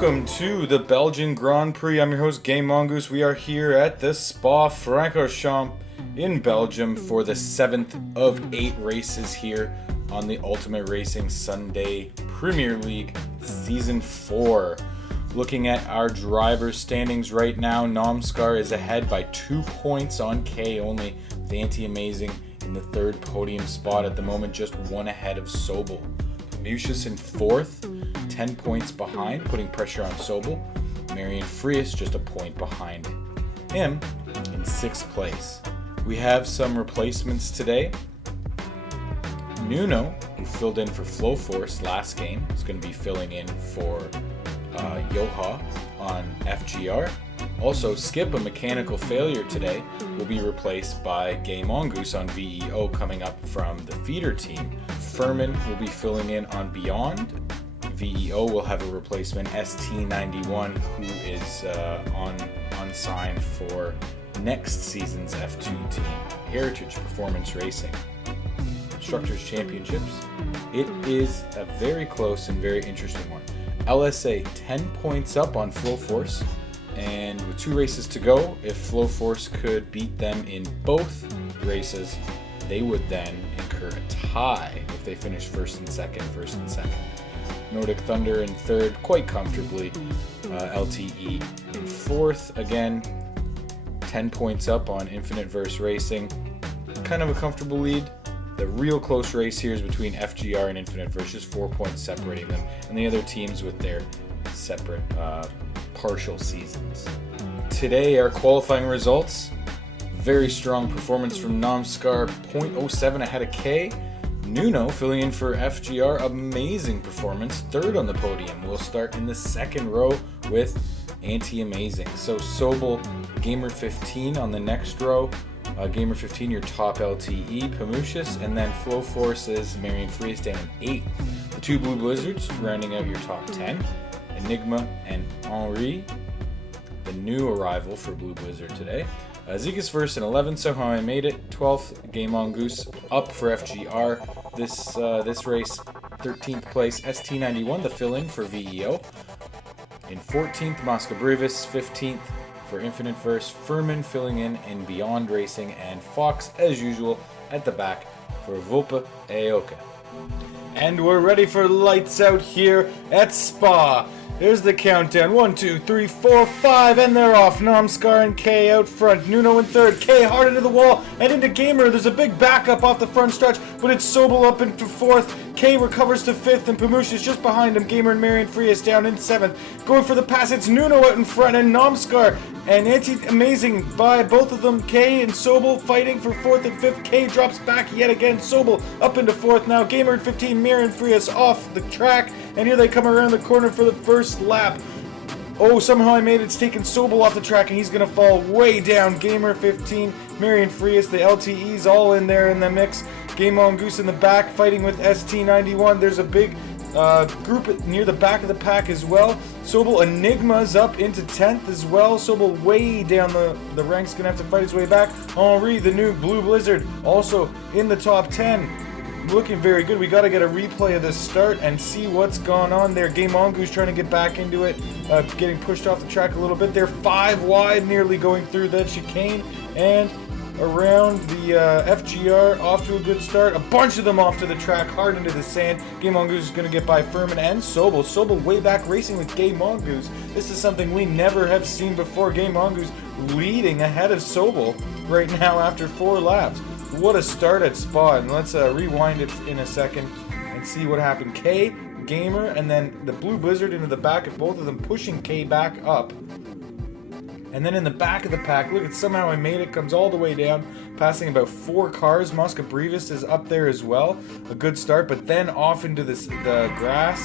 Welcome to the Belgian Grand Prix. I'm your host, Game Mongoose. We are here at the Spa-Francorchamps in Belgium for the 7th of 8 races here on the Ultimate Racing Sunday Premier League Season 4. Looking at our driver standings right now, Namskar is ahead by 2 points on K only, with Anti-Amazing in the third podium spot at the moment, just one ahead of Sobel. Mucius in 4th, 10 points behind, putting pressure on Sobel. Marian Frias just a point behind him in 6th place. We have some replacements today. Nuno, who filled in for Flow Force last game, is going to be filling in for Yoha on FGR. Also, Skip, a mechanical failure today, will be replaced by Gay Mongoose on VEO coming up from the feeder team. Furman will be filling in on Beyond. VEO will have a replacement, ST91, who is on sign for next season's F2 team, Heritage Performance Racing. Constructors Championships. It is a very close and very interesting one. LSA 10 points up on Flow Force, and with 2 races to go, if Flow Force could beat them in both races, they would then incur a tie if they finish first and second. Nordic Thunder in 3rd, quite comfortably. LTE in 4th, again, 10 points up on Infinite Verse Racing. Kind of a comfortable lead. The real close race here is between FGR and Infinite Verse, just 4 points separating them, and the other teams with their separate partial seasons. Today, our qualifying results. Very strong performance from Namskar, 0.07 ahead of K. Nuno filling in for FGR, amazing performance, 3rd on the podium. We'll start in the 2nd row with Anti-Amazing. So Sobel, Gamer 15 on the next row. Gamer 15, your top LTE, Pamucius, and then Flow Force's Marian Frias down in 8th. The 2 Blue Blizzards rounding out your top 10. Enigma and Henri, the new arrival for Blue Blizzard today. Zegas Verse in 11th, Somehow I Made It. 12th, Game Mongoose up for FGR. This race, 13th place, ST91, the fill-in for VEO. In 14th, Moscow Brevis. 15th for Infinite Verse. Furman filling in Beyond Racing. And Fox, as usual, at the back for Vulpa Aoka. And we're ready for lights out here at Spa. There's the countdown. 1, 2, 3, 4, 5, and they're off. Namskar and K out front. Nuno in 3rd. K hard into the wall and into Gamer. There's a big backup off the front stretch, but it's Sobel up into 4th. K recovers to 5th, and Pamush is just behind him. Gamer and Marian Frias down in 7th. Going for the pass, it's Nuno out in front, and Namskar and Anti-Amazing by both of them. K and Sobel fighting for 4th and 5th. K drops back yet again. Sobel up into 4th now. Gamer at 15, Marian Frias off the track, and here they come around the corner for the first lap. Oh, Somehow I Made It's taking Sobel off the track, and he's going to fall way down. Gamer 15, Marian Frias, the LTEs all in there in the mix. Game Mongoose in the back fighting with ST91. There's a big group near the back of the pack as well. Sobel Enigma's up into 10th as well. Sobel way down the ranks, going to have to fight his way back. Henri, the new Blue Blizzard, also in the top 10. Looking very good. We got to get a replay of this start and see what's gone on there. Game Mongoose trying to get back into it, getting pushed off the track a little bit. They're 5 wide, nearly going through that chicane, and around the FGR, off to a good start. A bunch of them off to the track, hard into the sand. Game Mongoose is going to get by Furman and Sobel. Sobel way back racing with Game Mongoose. This is something we never have seen before. Game Mongoose leading ahead of Sobel right now after 4 laps. What a start at Spa, and let's rewind it in a second and see what happened. K, Gamer, and then the Blue Blizzard into the back of both of them, pushing K back up. And then in the back of the pack, look at Somehow I Made It, comes all the way down, passing about 4 cars. Mosca Brevis is up there as well. A good start, but then off into the grass.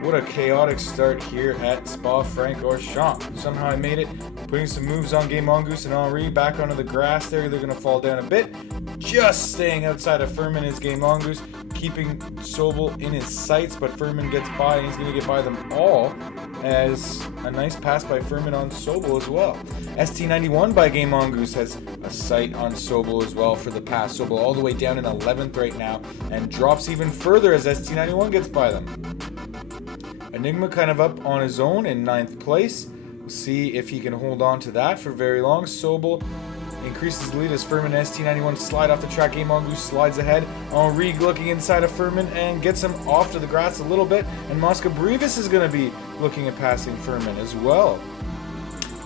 What a chaotic start here at Spa-Francorchamps. Somehow I Made It, putting some moves on Game Mongoose and Henri back onto the grass there. They're going to fall down a bit. Just staying outside of Furman is Game Mongoose, keeping Sobel in his sights, but Furman gets by, and he's going to get by them all, as a nice pass by Furman on Sobel as well. ST91 by Game Mongoose has a sight on Sobel as well for the pass. Sobel all the way down in 11th right now, and drops even further as ST91 gets by them. A Enigma kind of up on his own in 9th place. We'll see if he can hold on to that for very long. Sobel increases the lead as Furman and ST91 slide off the track. Game Mongoose slides ahead. Henri looking inside of Furman and gets him off to the grass a little bit. And Mosca Brevis is going to be looking at passing Furman as well.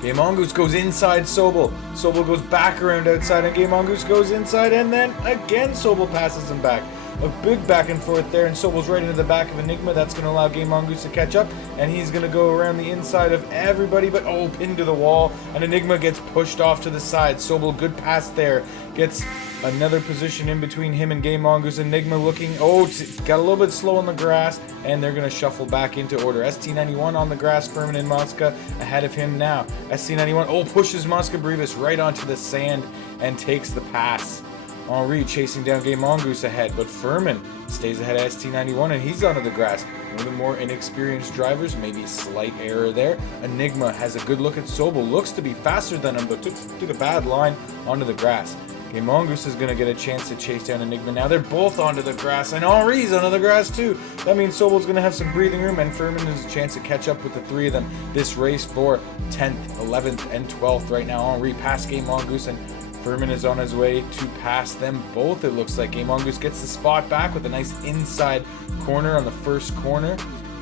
Game Mongoose goes inside Sobel. Sobel goes back around outside, and Game Mongoose goes inside, and then again Sobel passes him back. A big back and forth there, and Sobel's right into the back of Enigma. That's going to allow Game Mongoose to catch up, and he's going to go around the inside of everybody, but pinned to the wall, and Enigma gets pushed off to the side. Sobel, good pass there, gets another position in between him and Game Mongoose. Enigma looking, got a little bit slow on the grass, and they're going to shuffle back into order. ST91 on the grass, Furman and Mosca ahead of him now. ST91, pushes Mosca Brevis right onto the sand and takes the pass. Henri chasing down Game Mongoose ahead, but Furman stays ahead of ST91, and he's onto the grass. One of the more inexperienced drivers, maybe a slight error there. Enigma has a good look at Sobel, looks to be faster than him, but took a bad line onto the grass. Game Mongoose is going to get a chance to chase down Enigma. Now they're both onto the grass, and Henri's onto the grass too. That means Sobel's going to have some breathing room, and Furman has a chance to catch up with the three of them. This race for 10th, 11th, and 12th right now. Henri past Game Mongoose, and Furman is on his way to pass them both, it looks like. Game Mongoose gets the spot back with a nice inside corner on the first corner,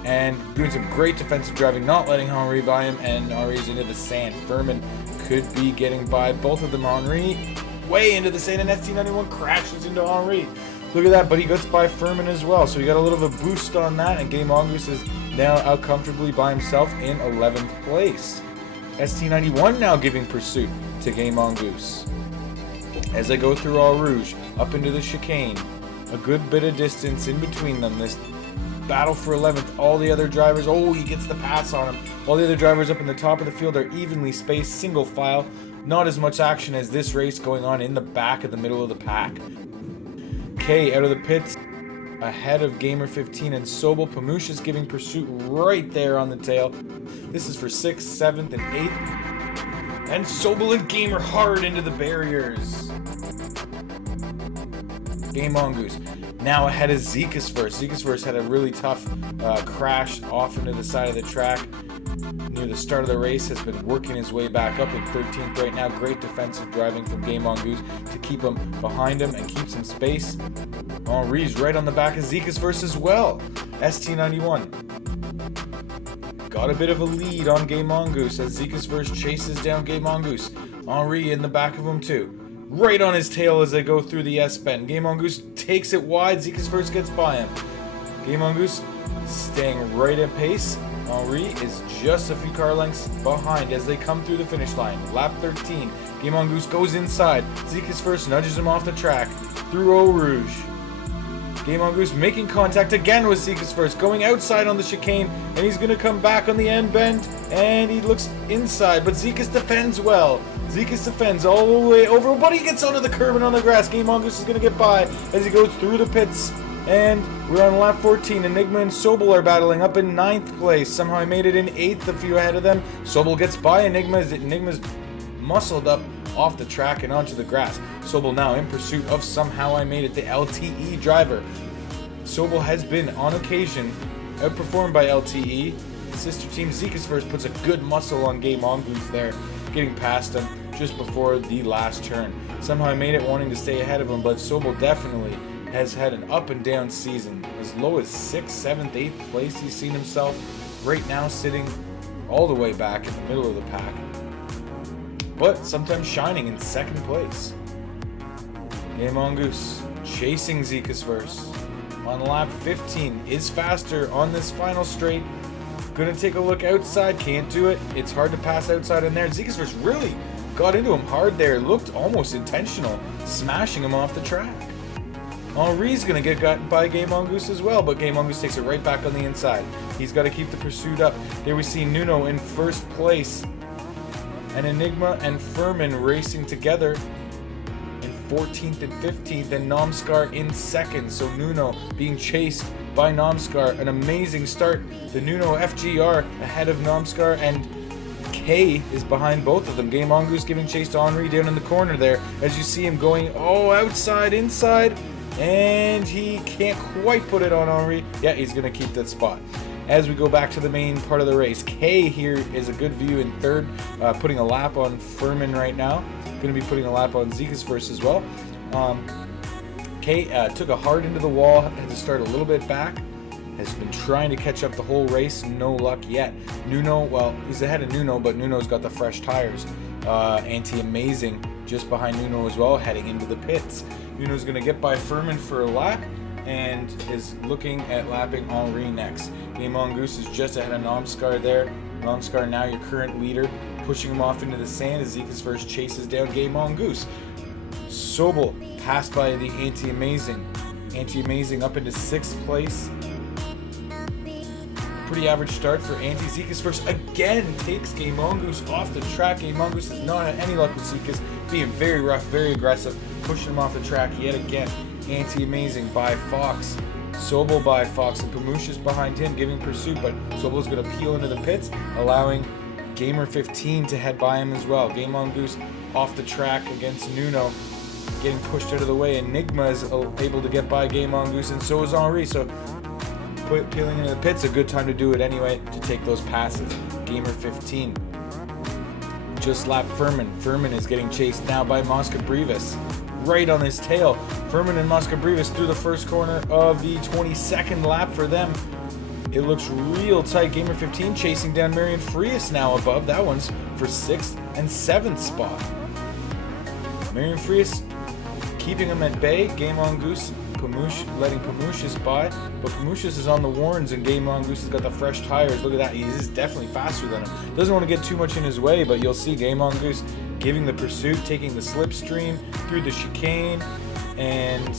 and doing some great defensive driving, not letting Henri by him, and Henri's into the sand. Furman could be getting by both of them. Henri way into the sand, and ST91 crashes into Henri. Look at that, but he gets by Furman as well, so he got a little bit of a boost on that, and Game Mongoose is now out comfortably by himself in 11th place. ST91 now giving pursuit to Game Mongoose as they go through All Rouge, up into the chicane. A good bit of distance in between them. This battle for 11th. All the other drivers, he gets the pass on him. All the other drivers up in the top of the field are evenly spaced, single file. Not as much action as this race going on in the back of the middle of the pack. K out of the pits, ahead of Gamer 15 and Sobel. Pamusha's giving pursuit right there on the tail. This is for 6th, 7th, and 8th. And Sobel and Gamer hard into the barriers. Game Mongoose now ahead of Zekas first. Zekas first had a really tough crash off into the side of the track near the start of the race. Has been working his way back up in 13th right now. Great defensive driving from Game Mongoose to keep him behind him and keep some space. Henri's right on the back of Zekas first as well. ST91 got a bit of a lead on Game Mongoose as Zekas first chases down Game Mongoose. Henri in the back of him too. Right on his tail as they go through the S-bend. Game Mongoose takes it wide. Zekas first gets by him. Game Mongoose staying right at pace. Henri is just a few car lengths behind as they come through the finish line. Lap 13. Game Mongoose goes inside. Zekas first nudges him off the track through Eau Rouge. Game Mongoose making contact again with Zekas first, going outside on the chicane, and he's going to come back on the end bend, and he looks inside, but Zekas defends well. Zekas defends all the way over, but he gets onto the curb and on the grass. Game Mongoose is going to get by as he goes through the pits, and we're on lap 14. Enigma and Sobel are battling up in 9th place. Somehow I made it in 8th, a few ahead of them. Sobel gets by Enigma's muscled up off the track and onto the grass. Sobel now in pursuit of Somehow I Made It, the LTE driver. Sobel has been, on occasion, outperformed by LTE. Sister team Zekas first puts a good muscle on Game Mongoose there, getting past him just before the last turn. Somehow I Made It wanting to stay ahead of him, but Sobel definitely has had an up and down season. As low as 6th, 7th, 8th place he's seen himself. Right now sitting all the way back in the middle of the pack, but sometimes shining in 2nd place. Game Mongoose chasing Zekas first on lap 15 is faster on this final straight. Gonna take a look outside, can't do it. It's hard to pass outside in there. Zekas first really got into him hard there, looked almost intentional, smashing him off the track. Henri's gonna get gotten by Game Mongoose as well, but Game Mongoose takes it right back on the inside. He's got to keep the pursuit up. There we see Nuno in 1st place, and Enigma and Furman racing together in 14th and 15th, and Nomskar in 2nd. So Nuno being chased by Nomskar. An amazing start. The Nuno FGR ahead of Nomskar, and K is behind both of them. Game Mongoose giving chase to Henri down in the corner there as you see him going outside, inside, and he can't quite put it on Henri. Yeah, he's going to keep that spot. as we go back to the main part of the race. K here is a good view in third, putting a lap on Furman right now. Going to be putting a lap on Zekas first as well. K took a hard into the wall, had to start a little bit back. Has been trying to catch up the whole race, no luck yet. Nuno, well, he's ahead of Nuno, but Nuno's got the fresh tires. Anti-Amazing just behind Nuno as well, heading into the pits. Nuno's going to get by Furman for a lap and is looking at lapping Henri next. Game Mongoose is just ahead of Nomskar there. Nomskar now your current leader, pushing him off into the sand as Zekas first chases down Game Mongoose. Sobel passed by the Anti-Amazing. Anti-Amazing up into 6th place. Pretty average start for Anti. Zekas first again takes Game Mongoose off the track. Game Mongoose has not had any luck with Zekas, being very rough, very aggressive, pushing him off the track yet again. Anti-Amazing by Fox. Sobel by Fox, and Pamushis behind him giving pursuit, but Sobel's going to peel into the pits, allowing Gamer 15 to head by him as well. Game Mongoose off the track against Nuno, getting pushed out of the way. Enigma is able to get by Game Mongoose, and so is Henri. So peeling into the pits, a good time to do it anyway, to take those passes. Gamer 15 just lapped Furman. Furman is getting chased now by Mosca Brevis, right on his tail. Furman and Mosca Brevis through the first corner of the 22nd lap for them. It looks real tight. Gamer 15 chasing down Marion Frias now above. That one's for 6th and 7th spot. Marion Frias keeping him at bay. Game Mongoose letting Pamushis by, but Pamushis is on the Warrens and Game Mongoose has got the fresh tires. Look at that, he's definitely faster than him. Doesn't want to get too much in his way, but you'll see Game Mongoose giving the pursuit, taking the slipstream through the chicane, and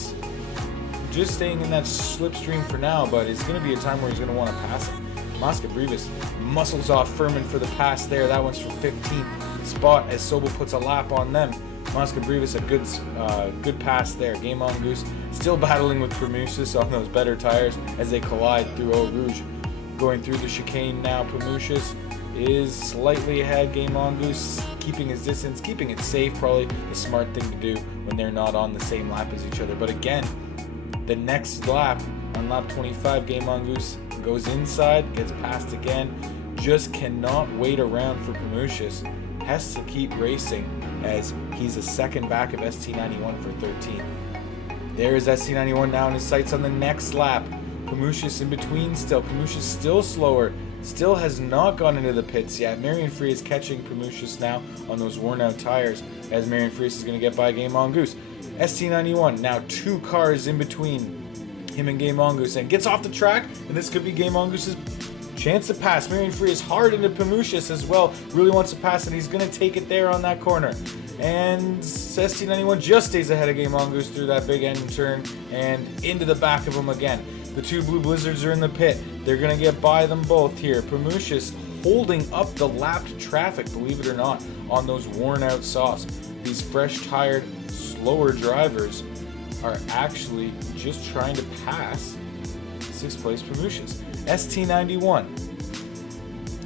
just staying in that slipstream for now, but it's going to be a time where he's going to want to pass him. Mosca Brevis muscles off Furman for the pass there. That one's for 15th spot as Sobel puts a lap on them. Mosca Brevis a good pass there. Game Mongoose still battling with Pamushis on those better tires as they collide through Eau Rouge. Going through the chicane now, Pamushis is slightly ahead. Game Mongoose keeping his distance, keeping it safe, probably the smart thing to do when they're not on the same lap as each other. But again, the next lap, on lap 25, Game Mongoose goes inside, gets passed again, just cannot wait around for Pamushis. Has to keep racing as he's a second back of ST91 for 13. There is ST91 now, and his sights on the next lap. Pamushis in between still. Pamushis still slower. Still has not gone into the pits yet. Marion Free is catching Pamushis now on those worn out tires as Marion Free is going to get by Game Mongoose. ST91 now 2 cars in between him and Game Mongoose, and gets off the track, and this could be Game Mongoose's chance to pass. Marion Free is hard into Pamushis as well. Really wants to pass, and he's going to take it there on that corner. And ST91 just stays ahead of Game Mongoose through that big end turn and into the back of him again. The 2 Blue Blizzards are in the pit. They're going to get by them both here. Pamushis holding up the lapped traffic, believe it or not, on those worn out softs. These fresh tired, slower drivers are actually just trying to pass 6th place Pamushis. ST91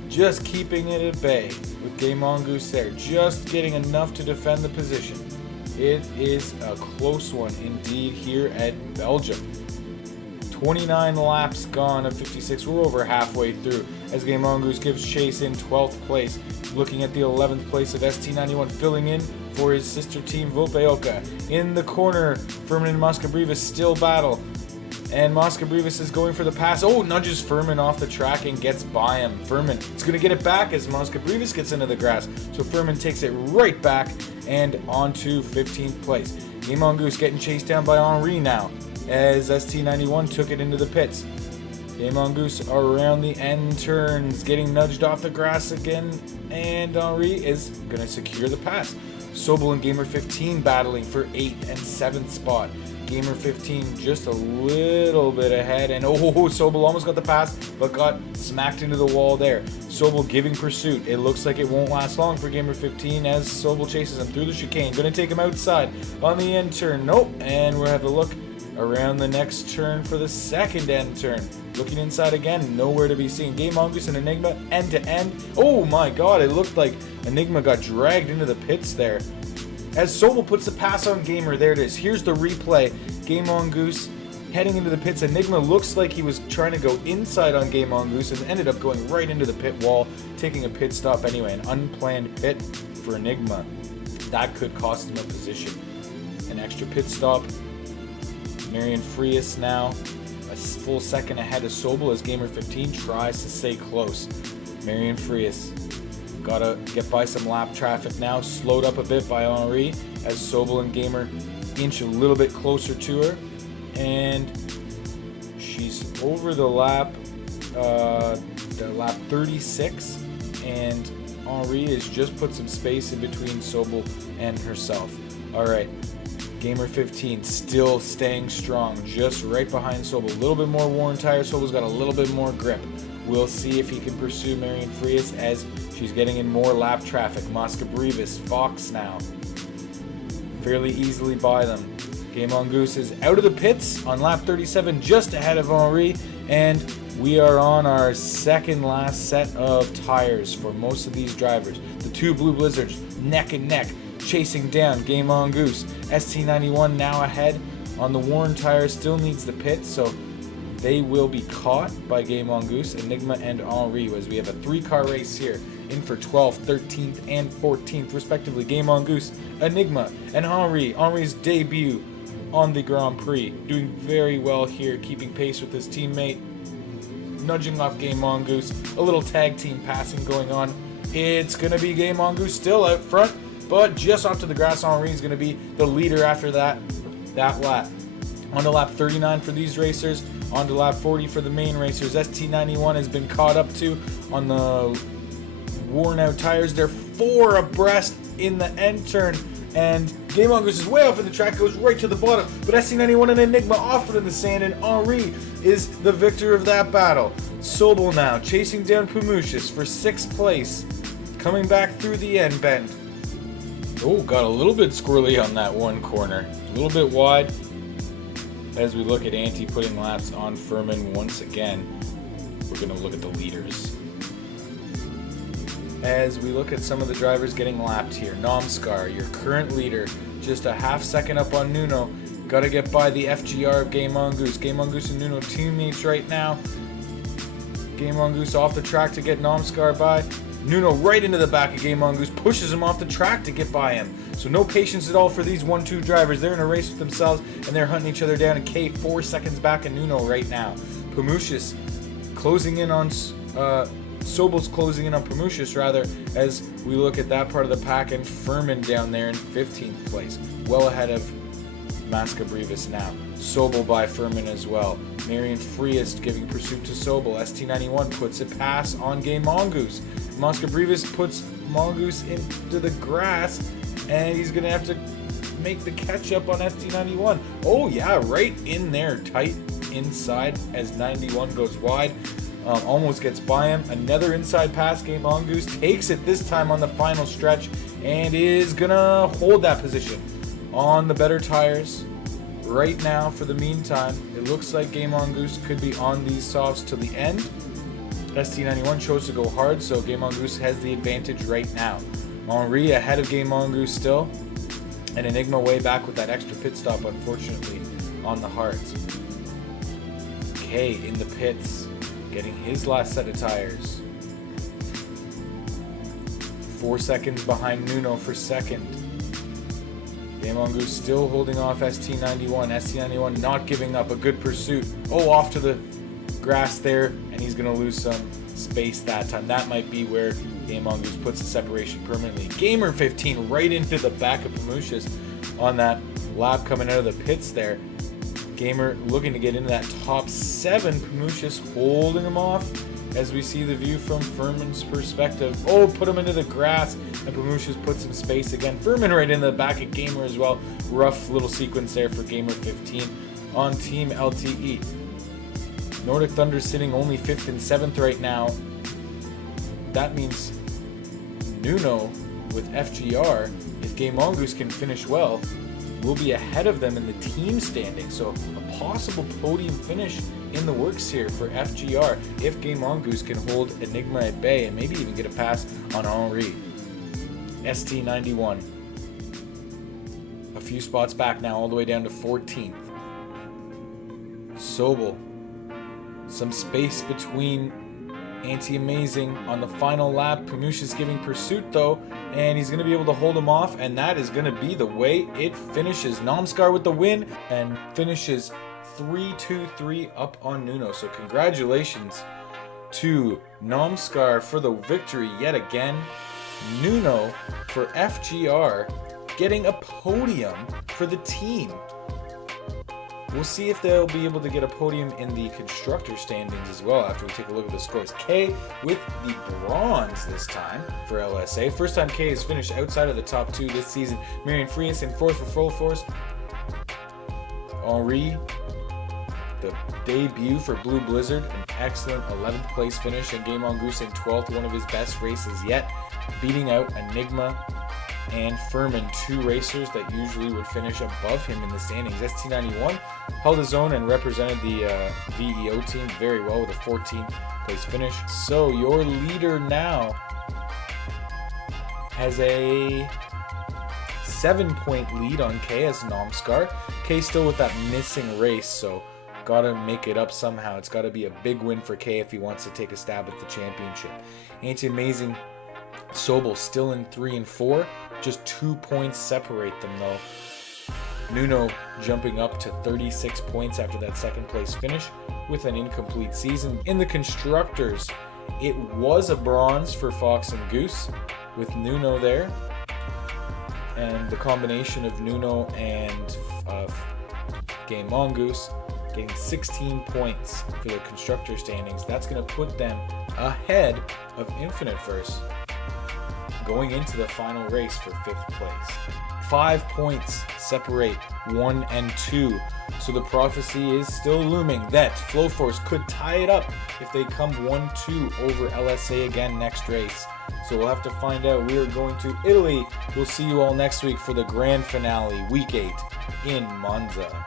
just keeping it at bay with Game Mongoose there, just getting enough to defend the position. It is a close one indeed here at Belgium. 29 laps gone of 56. We're over halfway through as Game Mongoose gives chase in 12th place. Looking at the 11th place of ST91, filling in for his sister team Volpeoka. In the corner, Furman and Mosca Brevis still battle. And Mosca Brevis is going for the pass. Oh, nudges Furman off the track and gets by him. Furman is going to get it back as Mosca Brevis gets into the grass. So Furman takes it right back and onto 15th place. Game Mongoose getting chased down by Henri now as ST91 took it into the pits. Game Mongoose around the end turns, getting nudged off the grass again, and Henri is going to secure the pass. Sobel and Gamer 15 battling for 8th and 7th spot. Gamer 15 just a little bit ahead, and Sobel almost got the pass, but got smacked into the wall there. Sobel giving pursuit. It looks like it won't last long for Gamer 15 as Sobel chases him through the chicane. Gonna take him outside on the end turn. Nope, and we'll have a look around the next turn for the second end turn. Looking inside again, nowhere to be seen. Game Mongoose and Enigma end to end. Oh my god, it looked like Enigma got dragged into the pits there. As Sobel puts the pass on Gamer, there it is. Here's the replay. Game Mongoose heading into the pits. Enigma looks like he was trying to go inside on Game Mongoose and ended up going right into the pit wall, taking a pit stop anyway. An unplanned pit for Enigma. That could cost him a position. An extra pit stop. Marian Frias now a full second ahead of Sobel as Gamer 15 tries to stay close. Marian Frias gotta get by some lap traffic now, slowed up a bit by Henri as Sobel and Gamer inch a little bit closer to her, and she's over the lap 36, and Henri has just put some space in between Sobel and herself. Alright, Gamer 15 still staying strong, just right behind Sobel. A little bit more worn tire, Sobel's got a little bit more grip. We'll see if he can pursue Marian Frias as she's getting in more lap traffic. Mosca Brevis, Fox now, fairly easily by them. Game Mongoose is out of the pits on lap 37, just ahead of Henri, and we are on our second last set of tires for most of these drivers. The two Blue Blizzards neck and neck, chasing down Game Mongoose. ST91 now ahead on the worn tires, still needs the pit, so they will be caught by Game Mongoose, Enigma, and Henri, as we have a 3-car race here, in for 12th, 13th, and 14th, respectively. Game Mongoose, Enigma, and Henri. Henri's debut on the Grand Prix, doing very well here, keeping pace with his teammate, nudging off Game Mongoose. A little tag team passing going on. It's going to be Game Mongoose still out front, but just off to the grass. Henri is going to be the leader after that lap. On to lap 39 for these racers. On to lap 40 for the main racers. ST91 has been caught up to on the worn out tires. They're 4 abreast in the end turn, and Game Mongoose is way off in the track, goes right to the bottom. But ST91 and Enigma off in the sand, and Henri is the victor of that battle. Sobel now chasing down Pumushis for 6th place, coming back through the end bend. Oh, got a little bit squirrely on that one corner. A little bit wide. As we look at Antti putting laps on Furman once again, we're going to look at the leaders. As we look at some of the drivers getting lapped here, Nomskar, your current leader, just a half second up on Nuno. Got to get by the FGR of Game Mongoose. Game Mongoose and Nuno teammates right now. Game Mongoose off the track to get Nomskar by. Nuno right into the back of Game Mongoose, pushes him off the track to get by him. So no patience at all for these 1-2 drivers. They're in a race with themselves, and they're hunting each other down. And K 4 seconds back of Nuno right now. Pumushis closing in on Sobel's closing in on Pumushis, rather, as we look at that part of the pack, and Furman down there in 15th place, well ahead of Mosca Brevis now. Sobel by Furman as well. Marian Frias giving pursuit to Sobel. ST91 puts a pass on Game Mongoose. Mosca Brevis puts Mongoose into the grass, and he's going to have to make the catch up on ST91. Oh yeah, right in there, tight inside as 91 goes wide. Almost gets by him. Another inside pass. Game Mongoose takes it this time on the final stretch and is gonna hold that position on the better tires right now. For the meantime, it looks like Game Mongoose could be on these softs till the end. ST91 chose to go hard, so Game Mongoose has the advantage right now. Henri ahead of Game Mongoose still, and Enigma way back with that extra pit stop, unfortunately, on the hards. K in the pits, getting his last set of tires. 4 seconds behind Nuno for second. Game Mongoose still holding off ST91. ST91 not giving up, a good pursuit. Oh, off to the grass there, and he's going to lose some space that time. That might be where Game Mongoose puts the separation permanently. Gamer 15 right into the back of Pumushis on that lap coming out of the pits there. Gamer looking to get into that top 7. Pumushis holding him off as we see the view from Furman's perspective. Oh, put him into the grass, and Pumushis puts some space again. Furman right in the back of Gamer as well. Rough little sequence there for Gamer 15 on Team LTE. Nordic Thunder sitting only 5th and 7th right now. That means Nuno with FGR, if Game Mongoose can finish well, will be ahead of them in the team standing. So a possible podium finish in the works here for FGR if Game Mongoose can hold Enigma at bay and maybe even get a pass on Henri. ST91 a few spots back now, all the way down to 14th. Sobel. Some space between Anti-Amazing on the final lap. Pamush is giving pursuit though, and he's going to be able to hold him off, and that is going to be the way it finishes. Namskar with the win and finishes 3-2-3 up on Nuno. So congratulations to Namskar for the victory yet again. Nuno for FGR getting a podium for the team. We'll see if they'll be able to get a podium in the constructor standings as well after we take a look at the scores. K with the bronze this time for LSA. First time K has finished outside of the top 2 this season. Marian Frias in 4th for Full Force. Henri, the debut for Blue Blizzard, an excellent 11th place finish, and Game Mongoose in 12th, one of his best races yet, beating out Enigma and Furman, 2 racers that usually would finish above him in the standings. ST91 held his own and represented the VEO team very well with a 14th place finish. So your leader now has a 7-point lead on K as Namskar. K still with that missing race, so gotta make it up somehow. It's gotta be a big win for K if he wants to take a stab at the championship. Anti-Amazing Sobel still in 3 and 4. Just 2 points separate them though. Nuno jumping up to 36 points after that 2nd place finish with an incomplete season. In the constructors, it was a bronze for Fox and Goose with Nuno there. And the combination of Nuno and Game Mongoose getting 16 points for the constructor standings. That's going to put them ahead of Infinite Verse going into the final race for 5th place. 5 points separate 1 and 2. So the prophecy is still looming that Flowforce could tie it up if they come 1-2 over LSA again next race. So we'll have to find out. We are going to Italy. We'll see you all next week for the grand finale, week 8 in Monza.